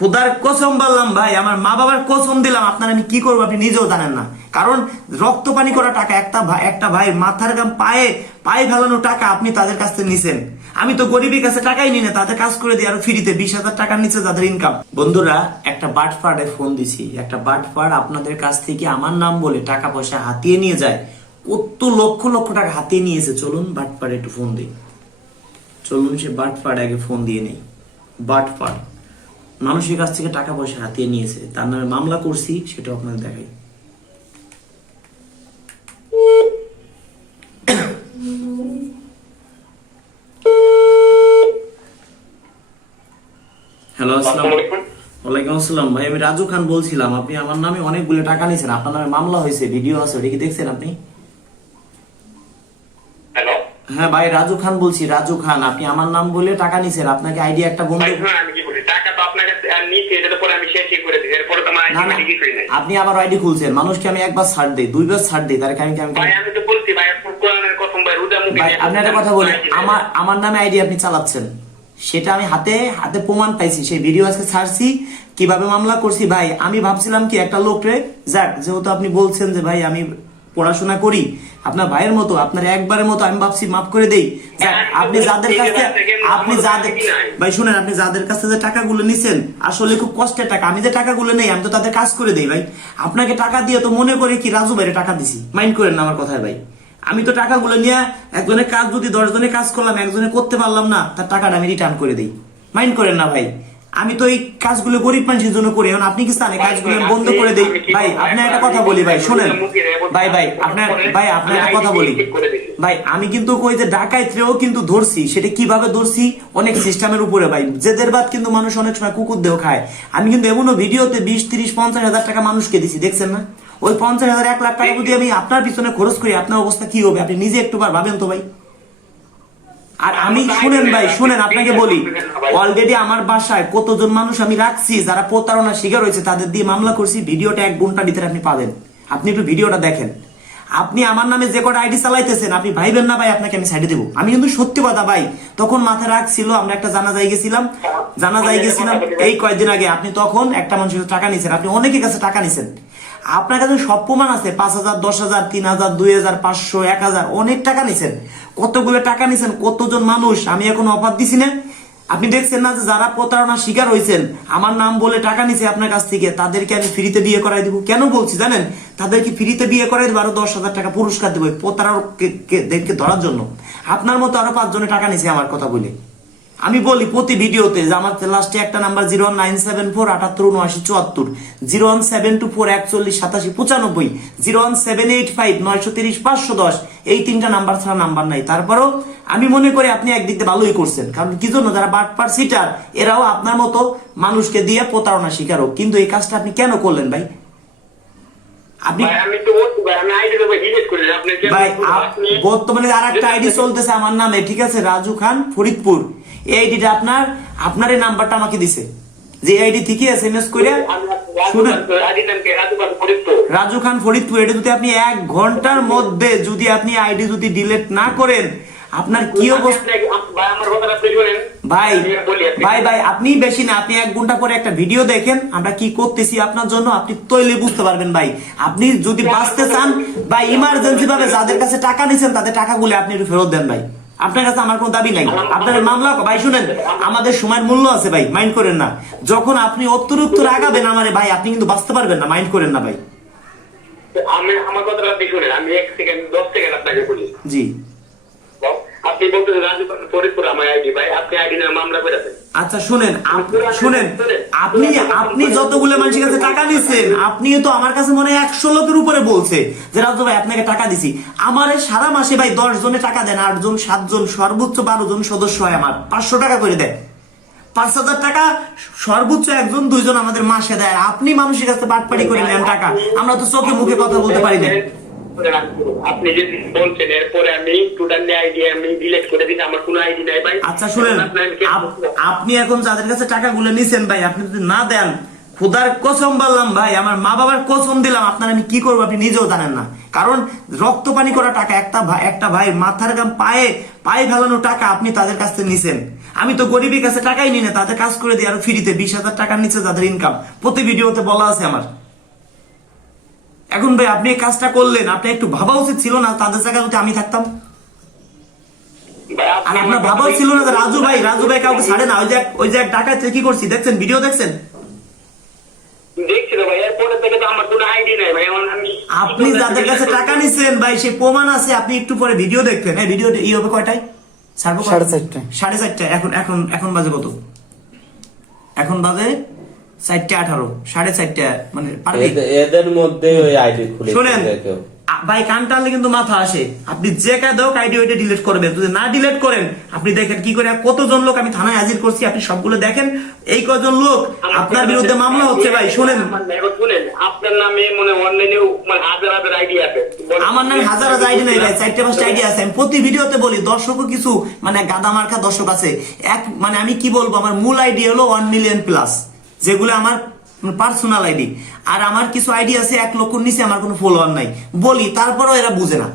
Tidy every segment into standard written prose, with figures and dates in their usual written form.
খুদার কসম বললাম ভাই, আমার মা বাবার কসম দিলাম, আপনার আমি কি করবো আপনি নিজেও জানেন না। কারণ রক্ত পানি করা টাকা, একটা ভাইয়ের মাথার গাম পায়ে পায়ে ফেলানো টাকা আপনি তাদের কাছ থেকে নিছেন। আমি তো গরিবের কাছে টাকাই নিই না, তাদের কাজ করে দিই আরো ফ্রিতে 20,000 টাকার নিচে যাদের ইনকাম। বন্ধুরা, একটা বাটপাড়ে ফোন দিছি, একটা বাটপাড় আপনাদের কাছ থেকে আমার নাম বলে টাকা পয়সা হাতিয়ে নিয়ে যায়। কত লক্ষ লক্ষ টাকা হাতিয়ে নিয়েছে। চলুন বাটপাড়ে একটু ফোন দিই, চলুন সে বাটপাড়ে আগে ফোন দিয়ে নেই। বাটপাড় মানুষের কাছ থেকে টাকা পয়সা হাতিয়ে নিয়েছে, তার নামে মামলা করছি, সেটা আপনাদের দেখাই। হ্যালো, আসসালামু আলাইকুম। ওয়ালাইকুম আসসালাম ভাই, আমি রাজু খান বলছিলাম। আপনি আমার নামে অনেকগুলো টাকা নিয়েছেন, আপনার নামে মামলা হয়েছে, ভিডিও আছে, ওটা কি দেখছেন আপনি? হ্যালো, হ্যাঁ ভাই, রাজু খান বলছি, রাজু খান। আপনি আমার নাম বলে টাকা নিয়েছেন, আপনাকে আইডি একটা বন্ধু। আমি কি বলি, টাকা তো আপনার কাছে নিতে, এটা তো পরে আমি শেষ করে দিই, এরপরে তো আমার না না, আইডি কিছুই নাই। আপনি আবার আইডি খুলছেন। মানুষকে আমি একবার ছাড় দেই, দুইবার ছাড় দেই, তার কারণে ভাই আমি তো বলছি ভাই, কোরআনের কসম ভাই, রোজা মুখে ভাই আপনি একটা কথা বলি, আমার নামে আইডি আপনি চালাচ্ছেন, সেটা আমি হাতে হাতে প্রমাণ পাইছি, সেই ভিডিও আজকে ছাড়ছি কিভাবে মামলা করছি। ভাই আমি ভাবছিলাম কি একটা লোকরে, যাক যেহেতু আপনি বলছেন যে ভাই আমি পড়াশোনা করি, আপনার ভাইয়ের মতো, আপনার একবারের মতো, আমি ভাবছি মাফ করে দেই। যাক, আপনি যাদের কাছে ভাই শুনেন, আপনি যাদের কাছে যে টাকাগুলো নিছেন আসলে খুব কষ্টের টাকা, আমি যে টাকাগুলো নেই আমি তো তাদের কাজ করে দেই ভাই। আপনাকে টাকা দিয়ে তো মনে করি কি রাজু ভাইরে টাকা দিছি, মাইন্ড করেন না আমার কথায় ভাই। আমি তো টাকাগুলো নিয়ে একজনের কাজ যদি 10 জনের কাজ করলাম, একজনে করতে পারলাম না, তার টাকাটা আমি রিটার্ন করে দিই, মাইন্ড করেন না ভাই। আমি তো এই কাজগুলো গরিব মানুষের জন্য করি, এখন আপনি কি চান এই কাজগুলো বন্ধ করে দেই? ভাই আপনার একটা কথা বলি ভাই, শুনেন ভাই, আপনার একটা কথা বলি ভাই, আমি কিন্তু কই যে ডাকাইতেও কিন্তু ধরছি, সেটা কিভাবে ধরছি অনেক সিস্টেমের উপরে ভাই। জেদের বাদ কিন্তু মানুষ অনেক সময় কুকুর দেহ খায়। আমি কিন্তু এমনও ভিডিওতে 20, 30, 50,000 টাকা মানুষকে দিছি, দেখছেন না? ওই 50,000, 1 লাখ টাকা যদি আমি আপনার পিছনে খরচ করি, আপনার অবস্থা কি হবে আপনি নিজে একটু ভাবেন তো ভাই। আর আমি শুনেন ভাই, শুনেন আপনাকে বলি, অলরেডি আমার বাসায় কতজন মানুষ আমি রাখছি যারা প্রতারণার শিকার হয়েছে, তাদের দিয়ে মামলা করছি। ভিডিওটা 1 ঘন্টার ভিতরে আপনি পাবেন, আপনি একটু ভিডিওটা দেখেন। আপনি আমার নামে যে কটা আইডি চালাইতেছেন, আপনি ভাইবেন না ভাই আপনাকে আমি সাইডে দেবো। আমি কিন্তু সত্যি কথা ভাই, তখন মাথায় রাখছিল, আমরা একটা জানাজায় গেছিলাম এই কয়েকদিন আগে। আপনি তখন একটা মানুষের টাকা নিছেন, আপনি অনেকের কাছে টাকা নিছেন, আপনার কাছে সব প্রমাণ আছে। 5,000, 10,000, 3,000, 2,000, 500, 1,000 অনেক টাকা নিছেন। কতগুলো টাকা নিছেন, কতজন মানুষ আমি এখন অফার দিছি না? আপনি দেখছেন না যে যারা প্রতারণার শিকার হয়েছেন, আমার নাম বলে টাকা নিছে আপনার কাছ থেকে, তাদেরকে আমি ফ্রিতে বিয়ে করাই দিব। কেন বলছি জানেন? তাদেরকে ফ্রিতে বিয়ে করাই দেবো, আরো 10,000 টাকা পুরস্কার দেবো প্রতারককে ধরার জন্য। আপনার মতো আরো 5 জনে টাকা নিছে আমার কথা বলে। আমি বলি প্রতি ভিডিওতে যে আমার লাস্টে একটা নাম্বার 01974 01724 41 87 01785 930 510, এই 3টা নাম্বার ছাড়া নাম্বার নাই। তারপরও আমি মনে করি আপনি একদিক দিয়ে ভালোই করছেন, কারণ কি জন্য, যারা বাটপার সিটার এরাও আপনার মতো মানুষকে দিয়ে প্রতারণা শিকার হোক। কিন্তু এই কাজটা আপনি কেন করলেন ভাই? আপনি ভাই বর্তমানে আর একটা আইডি চলতেছে আমার নামে, ঠিক আছে, রাজু খান ফরিদপুর। এই আইডিটা আপনার এই নাম্বারটা আমাকে দিছে, যে আইডি থেকে SMS করে। শুনেন, রাজু খান ফরিদপুর, এটা যদি আপনি 1 ঘন্টার মধ্যে যদি আপনি আইডি যদি ডিলিট না করেন, আপনার কি অবস্থা ভাই? ভাই আপনি বেশি না, আপনি 1 ঘন্টা পরে একটা ভিডিও দেখেন আমরা কি করতেছি আপনার জন্য, আপনি তৈলে বুঝতে পারবেন ভাই। আপনি যদি বাঁচতে চান ভাই, ইমার্জেন্সি ভাবে যাদের কাছে টাকা নিছেন তাদের টাকাগুলো আপনি একটু ফেরত দেন ভাই। আপনার কাছে আমার কোনো দাবি নাই, আপনার মামলা ভাই শুনেন, আমাদের সময়ের মূল্য আছে ভাই, মাইন্ড করেন না। যখন আপনি অত্যুত্তর রাগাবেন আমারে ভাই, আপনি কিন্তু বাঁচতে পারবেন না, মাইন্ড করেন না ভাই। আমার কথাটা আপনি শুনেন, আমি 1 সেকেন্ড 10 সেকেন্ড আপনাকে বলি। জি, আপনি বলতেছেন রাজু ফরিদপুর আমার আইডি, ভাই আপনি আইডি নিয়ে মামলা করে দেন। আচ্ছা শুনেন, আপনি যতগুলো মানুষের কাছে টাকা নিছেন, আপনি তো আমার কাছে মনে হয় 100 লোকের উপরে বলছে যে রাজু ভাই আপনাকে টাকা দিছি। আমার সারা মাসে ভাই 10 জনে টাকা দেন, 8 জন 7 জন সর্বোচ্চ 12 জন সদস্য হয়, আমার 500 টাকা করে দেয়, 5,000 টাকা সর্বোচ্চ 1 জন 2 জন আমাদের মাসে দেয়। আপনি মানুষের কাছে বাটপাড়ি করে নেন টাকা, আমরা তো চোখে মুখে কথা বলতে পারি না। আপনি যদি বলছেন এরপরে আমি টোটালি আইডি আমি ডিলিট করে দিই, আমার কোনো আইডি নাই ভাই। আচ্ছা শুনেন, আপনি এখন যাদের কাছে টাকাগুলো নিছেন ভাই, আপনি যদি না দেন, খুদার কসম বললাম ভাই, আমার মা বাবার কসম দিলাম, আপনার আমি কি করবো আপনি নিজেও জানেন না। কারণ রক্ত পানি করা টাকা, একটা ভাইয়ের মাথার গাম পায়ে পায়ে ফেলানো টাকা আপনি তাদের কাছ থেকে নিছেন। আমি তো গরিবের কাছে টাকাই নিই না, তাদের কাজ করে দিই আর ফ্রিতে 20,000 টাকার নিচে যাদের ইনকাম প্রতি ভিডিওতে বলা আছে আমার। এখন ভাই আপনি এই কাজটা করলেন, আপনি একটু ভাবা উচিত ছিল না তাদের জায়গায় যদি আমি থাকতাম? ভাই, আর আপনি আপনার আমার ভাবাও কথা ছিল না যে বলছেন। রাজু ভাই কাউকে ছাড়ে না। ওই যে এক ডাকাত কি করছি দেখছেন, ভিডিও দেখছেন? দেখছি তো ভাই, এরপরে থেকে তো আমার কোনো আইডিয়া নাই ভাই। এখন আমি আপনি যাদের কাছে টাকা নিছেন ভাই সে প্রমাণ আছে, আপনি একটু পরে ভিডিও দেখবেন। হ্যাঁ, ভিডিও ই হবে কয়টায়? ছাড়বো 4:30। 4:30। এখন বাজে কত? এখন বাজে 4:18, 4:30 মানে পারবে। এদের মধ্যে ওই আইডি খুলে শোনেন কেউ ভাই, কান টানলে কিন্তু মাথা আসে। আপনি যে কায়দা হোক আইডি ওইটা ডিলিট করবেন, যদি না ডিলিট করেন আপনি দেখেন কি করে কতজন লোক আমি থানায় হাজির করছি, আপনি সবগুলো দেখেন। এই কজন লোক আপনার বিরুদ্ধে মামলা হচ্ছে ভাই। শোনেন, শুনেন, আপনার নামে মনে অনলাইনেও মানে হাজার হাজার আইডি আছে। আমার নামে হাজার হাজার আইডি নাই ভাই, 4-5টা আইডি আছে। আমি প্রতি ভিডিওতে বলি, দর্শকও কিছু মানে গাদা মার্কা দর্শক আছে। মানে আমি কি বলবো, আমার মূল আইডি হলো 1 মিলিয়ন প্লাস, যেগুলো আমার পার্সোনাল আইডি। আর আমার কিছু আইডি আছে 1 লক্ষর নিচে, আমার কোনো ফলোয়ার নাই বলি, তারপরেও এরা বুঝে না।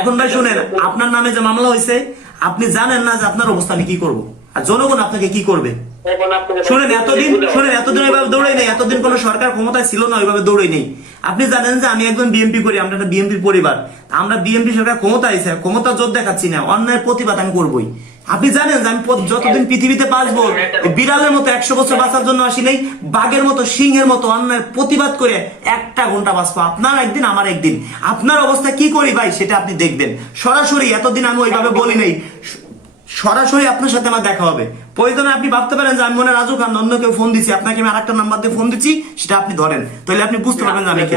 এখন ভাই শুনেন, আপনার নামে যে মামলা হয়েছে আপনি জানেন না যে আপনার অবস্থা আমি কি করবো, আর জনগণ আপনাকে কি করবে। শুনেন এতদিন ওইভাবে দৌড়াই নেই, এতদিন কোন সরকার ক্ষমতায় ছিল না, ওইভাবে দৌড়াই নেই। আপনি জানেন যে আমি একজন বিএমপি করি, আমরা একটা বিএমপির পরিবার। আমরা বিএমপি সরকার ক্ষমতা আছে, ক্ষমতা জোর দেখাচ্ছি না, অন্যায়ের প্রতিবাদ আমি করবোই। আপনি জানেন যে আমি যতদিন পৃথিবীতে বাঁচবো, বিড়ালের মতো 100 বছর বাঁচার জন্য আসি নাই, বাঘের মতো সিংহের মতো অন্যায়ের প্রতিবাদ করে 1 ঘন্টা বাঁচবো। আপনার একদিন আমার একদিন। আপনার অবস্থা কি করি ভাই সেটা আপনি দেখবেন সরাসরি। এতদিন আমি ওইভাবে বলি নাই, সরাসরি আপনার সাথে আমার দেখা হবে। প্রয়োজনে আপনি ভাবতে পারেন যে আমি মনে রাজু খান অন্য কেউ ফোন দিচ্ছি, আপনাকে আমি আরেকটা নাম্বার দিয়ে ফোন দিচ্ছি, সেটা আপনি ধরেন, তাহলে আপনি বুঝতে পারবেন যে আমি কে।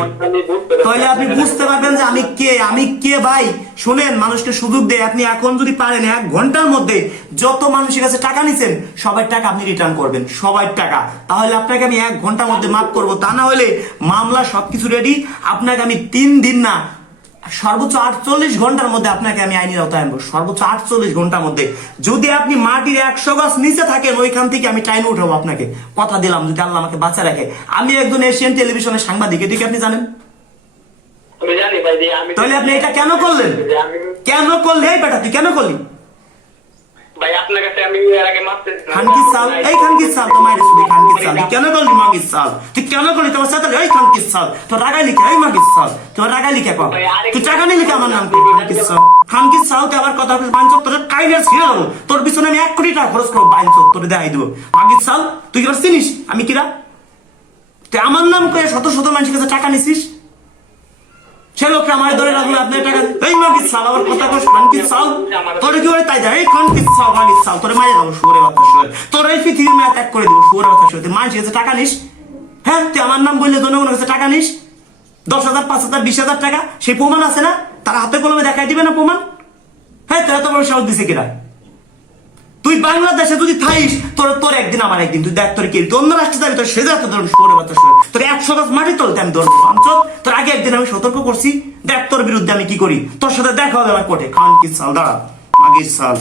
তাহলে আপনি বুঝতে পারবেন যে আমি কে ভাই। শুনেন, মানুষকে সুযোগ দেয়। আপনি এখন যদি পারেন 1 ঘন্টার মধ্যে যত মানুষের কাছে টাকা নিছেন সবার টাকা আপনি রিটার্ন করবেন, সবার টাকা। তাহলে আপনাকে আমি 1 ঘন্টার মধ্যে মাফ করবো। তা না হলে মামলা সবকিছু রেডি, আপনাকে আমি 3 দিন না সর্বোচ্চ 48 ঘন্টার মধ্যে আপনাকে আমি আইনের আওতায় আনবো। সর্বোচ্চ 48 ঘন্টার মধ্যে। যদি আপনি মাটির 100 গজ নিচে থাকেন ওইখান থেকে আমি টাইম উঠাবো আপনাকে, কথা দিলাম, যদি আল্লাহ আমাকে বাঁচা রাখে। আমি একজন এশিয়ান টেলিভিশনের সাংবাদিক, এটি কি আপনি জানেন? আমি জানি ভাই যে আমি তাহলে আপনি এটা কেন করলেন? কেন করলে এই বেটা, তুই কেন করলি? ভাই আপনার কাছে আমি এর আগে মারতে খানকিস সাল, এই খানকিস সাল তো মাইরে শুধু খানকিস সাল, তুই কেন করলি মাগিস সাল? তুই কেন করলি তোমার সাথে? এই খানকিস সাল তোর রাগাই লিখে, এই মাগিস সাল তোর রাগাই লিখে কর, তুই টাকা নিয়ে লিখে আমার নাম করে খানকিস সাল। খানকিস সাল তুই আবার কথা বাঞ্চক, তোর কাইনের ছিঁড়ে দেবো, তোর পিছনে আমি 1 কোটি টাকা খরচ করবো, বাঞ্চক তোর দেখাই দেবো। মাগিস সাল তুই কি চিনিস আমি কিরা? তুই আমার নাম করে শত শত মানুষের কাছে টাকা নিছিস, সে লোকটা আমার ধরে রাখলো আপনার টাকা। এই মাগিস সাল আমার কথা কস, খানকিস সাল তোর কি করে তাই যায়? এই খানকিস সাল মাগিস সাল তোরে মাইরে দেবো, শুয়োরে বাচ্চা শুয়োর, তোর এই পৃথিবী মেয়ে ত্যাগ করে দেবো, শুয়োরে বাচ্চা শুয়োর। তুই মানুষের কাছে টাকা নিস? হ্যাঁ, তুই আমার নাম বললে জনগণের কাছে টাকা নিস 10,000, 5,000, 20,000 টাকা, সেই প্রমাণ আছে না? তারা হাতে কলমে দেখাই দিবে না প্রমাণ? হ্যাঁ, তোর এত বড় সাহস দিছে কিনা? তুই বাংলাদেশে যদি থাইস, তোর একদিন আমার একদিন, তুই দেখ তোর কি, তুই অন্য রাষ্ট্রে যাবি, তোর সেজা তো ধরুন শুয়োরে বাচ্চা শুয়োর, তোর 100 গাছ মাটি তোলতে আমি ধরবো বাঞ্চক। তোর আগে একদিন আমি সতর্ক করছি, দেখ তোর বিরুদ্ধে আমি কি করি, তোর সাথে দেখা হবে আমার কোর্টে। খানকিস সাল দাঁড়া, মাগির সাল।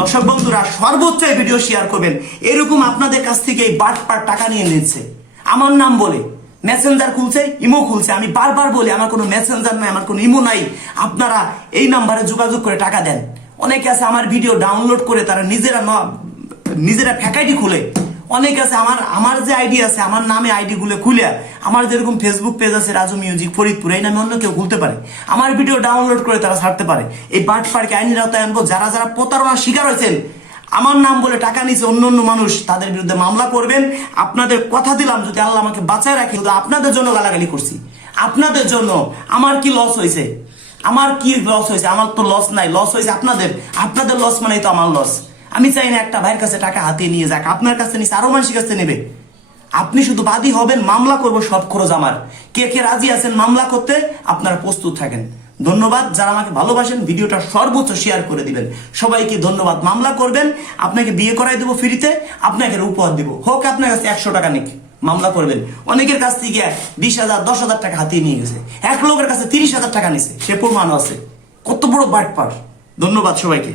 দর্শক বন্ধুরা, সর্বোচ্চ এই ভিডিও শেয়ার করবেন। এরকম আপনাদের কাছ থেকে এই বাটপার টাকা নিয়ে নিচ্ছে আমার নাম বলে, মেসেঞ্জার খুলছে, ইমো খুলছে। আমি বারবার বলি আমার কোনো মেসেঞ্জার নাই, আমার কোনো ইমো নাই। আপনারা এই নাম্বারে যোগাযোগ করে টাকা দেন। অনেকে আছে আমার ভিডিও ডাউনলোড করে তারা নিজেরা ফ্যাকাইটি খুলে। অনেকে আছে আমার যে আইডি আছে আমার নামে আইডি গুলো খুলে, আমার যেরকম ফেসবুক পেজ আছে রাজু মিউজিক ফরিদপুর, এই নামে অন্য কেউ খুলতে পারে, আমার ভিডিও ডাউনলোড করে তারা ছাড়তে পারে। এই বাটপারকে আইনের আওতায় আনবো। যারা যারা প্রতারণার শিকার হয়েছেন, আমার নাম বলে টাকা নিছে অন্য মানুষ, তাদের বিরুদ্ধে মামলা করবেন। আপনাদের কথা দিলাম, যদি আল্লাহ আমাকে বাঁচায় রাখে, আপনাদের জন্য গালাগালি করছি, আপনাদের জন্য। আমার কি লস হয়েছে? আমার কি লস হয়েছে? আমার তো লস নাই, লস হয়েছে আপনাদের লস মানেই তো আমার লস। আমি চাই না একটা ভাইয়ের কাছে টাকা হাতিয়ে নিয়ে যাক, আপনার কাছে নিচ্ছে, আরো মানুষের কাছে নেবে। আপনি শুধু বাদী হবেন, মামলা করবো, সব খরচ আমার। কে কে রাজি আছেন মামলা করতে? আপনারা প্রস্তুত থাকেন। ধন্যবাদ। যারা আমাকে ভালোবাসেন ভিডিওটা সর্বোচ্চ শেয়ার করে দিবেন। সবাইকে ধন্যবাদ। মামলা করবেন, আপনাকে বিয়ে করাই দেবো ফ্রিতে, আপনাকে উপহার দিব, হোক আপনার কাছে 100 টাকা নিক, মামলা করবেন। অনেকের কাছ থেকে 20,000, 10,000 টাকা হাতিয়ে নিয়ে গেছে। এক লোকের কাছে 30,000 টাকা নিছে, সে প্রমাণ আছে। কত বড় বাটপার। ধন্যবাদ সবাইকে।